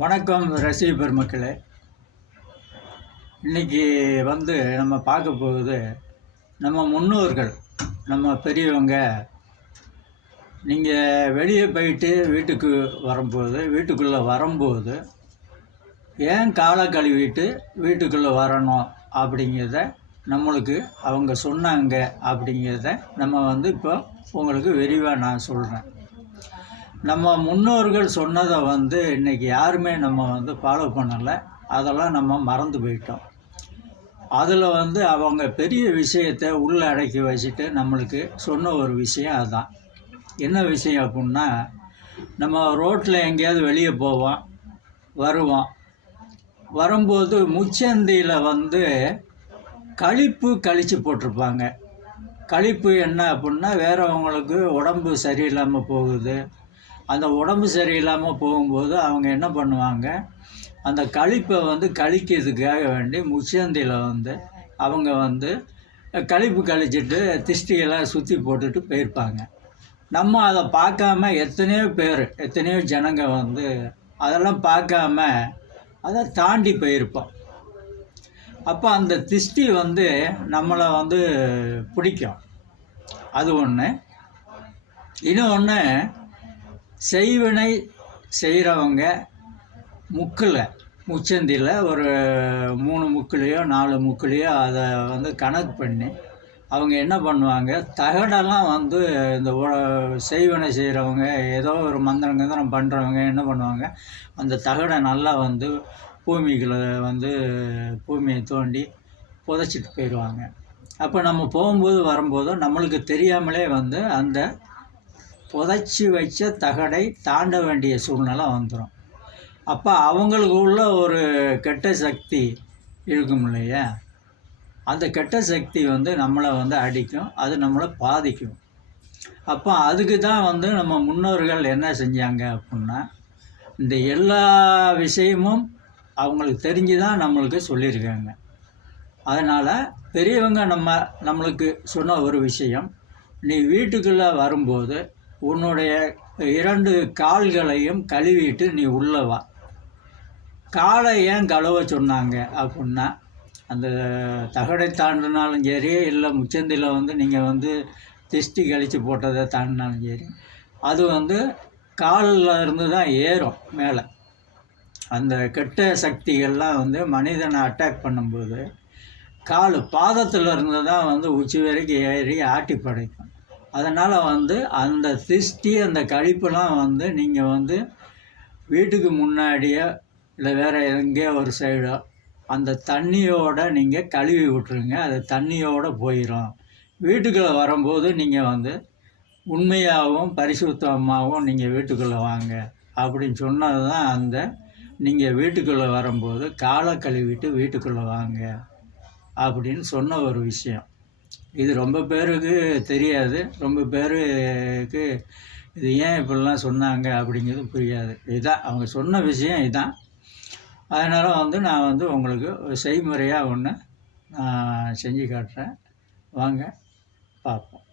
வணக்கம் ரசிக பெருமக்களே. இன்றைக்கி நம்ம பார்க்க போகுது நம்ம முன்னோர்கள், நம்ம பெரியவங்க. நீங்கள் வெளியே போயிட்டு வீட்டுக்குள்ளே வரும்போது ஏன் காலை கழுவிட்டு வீட்டுக்குள்ளே வரணும் அப்படிங்கிறத நம்மளுக்கு அவங்க சொன்னாங்க. அப்படிங்கிறத நம்ம இப்போ உங்களுக்கு விரிவாக நான் சொல்கிறேன். நம்ம முன்னோர்கள் சொன்னதை இன்றைக்கி யாருமே நம்ம ஃபாலோ பண்ணலை. அதெல்லாம் நம்ம மறந்து போயிட்டோம். அதில் அவங்க பெரிய விஷயத்தை உள்ளே அடக்கி வச்சுட்டு நம்மளுக்கு சொன்ன ஒரு விஷயம் அதுதான். என்ன விஷயம் அப்படின்னா, நம்ம ரோட்டில் எங்கேயாவது வெளியே போவோம், வரும்போது முச்சந்தியில் கழிச்சு போட்டிருப்பாங்க. கழிப்பு என்ன அப்படின்னா, வேறவங்களுக்கு உடம்பு சரியில்லாமல் போகுது. அந்த உடம்பு சரியில்லாமல் போகும்போது அவங்க என்ன பண்ணுவாங்க, அந்த கழிப்பை கழிக்கிறதுக்காக வேண்டி முச்சந்தியில் அவங்க கழிப்பு கழிச்சிட்டு திஷ்டியெல்லாம் சுற்றி போட்டுட்டு போயிருப்பாங்க. நம்ம அதை பார்க்காம எத்தனையோ ஜனங்க அதெல்லாம் பார்க்காம அதை தாண்டி போயிருப்போம். அப்போ அந்த திஷ்டி நம்மளை பிடிக்கும். அது ஒன்று. இன்னொன்று, செய்வினை செய்கிறவங்க முச்சந்தியில் ஒரு 3 முக்குலையோ 4 முக்குலையோ அதை கணக்கு பண்ணி அவங்க என்ன பண்ணுவாங்க, தகடெல்லாம் இந்த செய்வினை செய்கிறவங்க, ஏதோ ஒரு மந்திரம் பண்ணுறவங்க என்ன பண்ணுவாங்க, அந்த தகடை நல்லா பூமிக்குள்ளே பூமியை தோண்டி புதைச்சிட்டு போயிடுவாங்க. அப்போ நம்ம போகும்போது வரும்போதும் நம்மளுக்கு தெரியாமலே அந்த புதைச்சி வச்ச தகடை தாண்ட வேண்டிய சூழ்நிலை வந்துடும். அப்போ அவங்களுக்கு உள்ள ஒரு கெட்ட சக்தி இருக்கும் இல்லையா, அந்த கெட்ட சக்தி நம்மளை அடிக்கும், அது நம்மளை பாதிக்கும். அப்போ அதுக்கு தான் நம்ம முன்னோர்கள் என்ன செஞ்சாங்க அப்படின்னா, இந்த எல்லா விஷயமும் அவங்களுக்கு தெரிஞ்சு தான் நம்மளுக்கு சொல்லியிருக்காங்க. அதனால் பெரியவங்க நம்மளுக்கு சொன்ன ஒரு விஷயம், நீ வீட்டுக்குள்ளே வரும்போது உன்னுடைய 2 கால்களையும் கழுவிட்டு நீ உள்ளே வா. காலை ஏன் கழுவ சொன்னாங்க அப்படின்னா, அந்த தகடை தாண்டினாலும் சரி, இல்லை முச்சந்தியில் நீங்கள் திஷ்டி கழித்து போட்டதை தாண்டினாலும் சரி, அது காலில் இருந்து தான் ஏறும் மேலே. அந்த கெட்ட சக்திகள்லாம் மனிதனை அட்டாக் பண்ணும்போது பாதத்தில் இருந்து தான் உச்சி வரைக்கும் ஏறி ஆட்டி படைக்கும். அதனால் அந்த திஷ்டி, அந்த கழிப்பெல்லாம் நீங்கள் வீட்டுக்கு முன்னாடியோ இல்லை வேறு எங்கேயோ ஒரு சைடோ அந்த தண்ணியோடு நீங்கள் கழுவி விட்ருங்க. அது தண்ணியோடு போயிடும். வீட்டுக்குள்ளே வரும்போது நீங்கள் உண்மையாகவும் பரிசுத்தமாகவும் நீங்கள் வீட்டுக்குள்ளே வாங்க அப்படின்னு சொன்னது தான் நீங்கள் வீட்டுக்குள்ளே வரும்போது காலை கழுவிட்டு வீட்டுக்குள்ளே வாங்க அப்படின்னு சொன்ன ஒரு விஷயம். இது ரொம்ப பேருக்கு தெரியாது. ரொம்ப பேருக்கு இது ஏன் இப்படிலாம் சொன்னாங்க அப்படிங்கிறது புரியாது. இதுதான் அவங்க சொன்ன விஷயம், இதுதான். அதனால் நான் உங்களுக்கு செய்முறையாக ஒன்று நான் செஞ்சு காட்டுறேன். வாங்க பார்ப்போம்.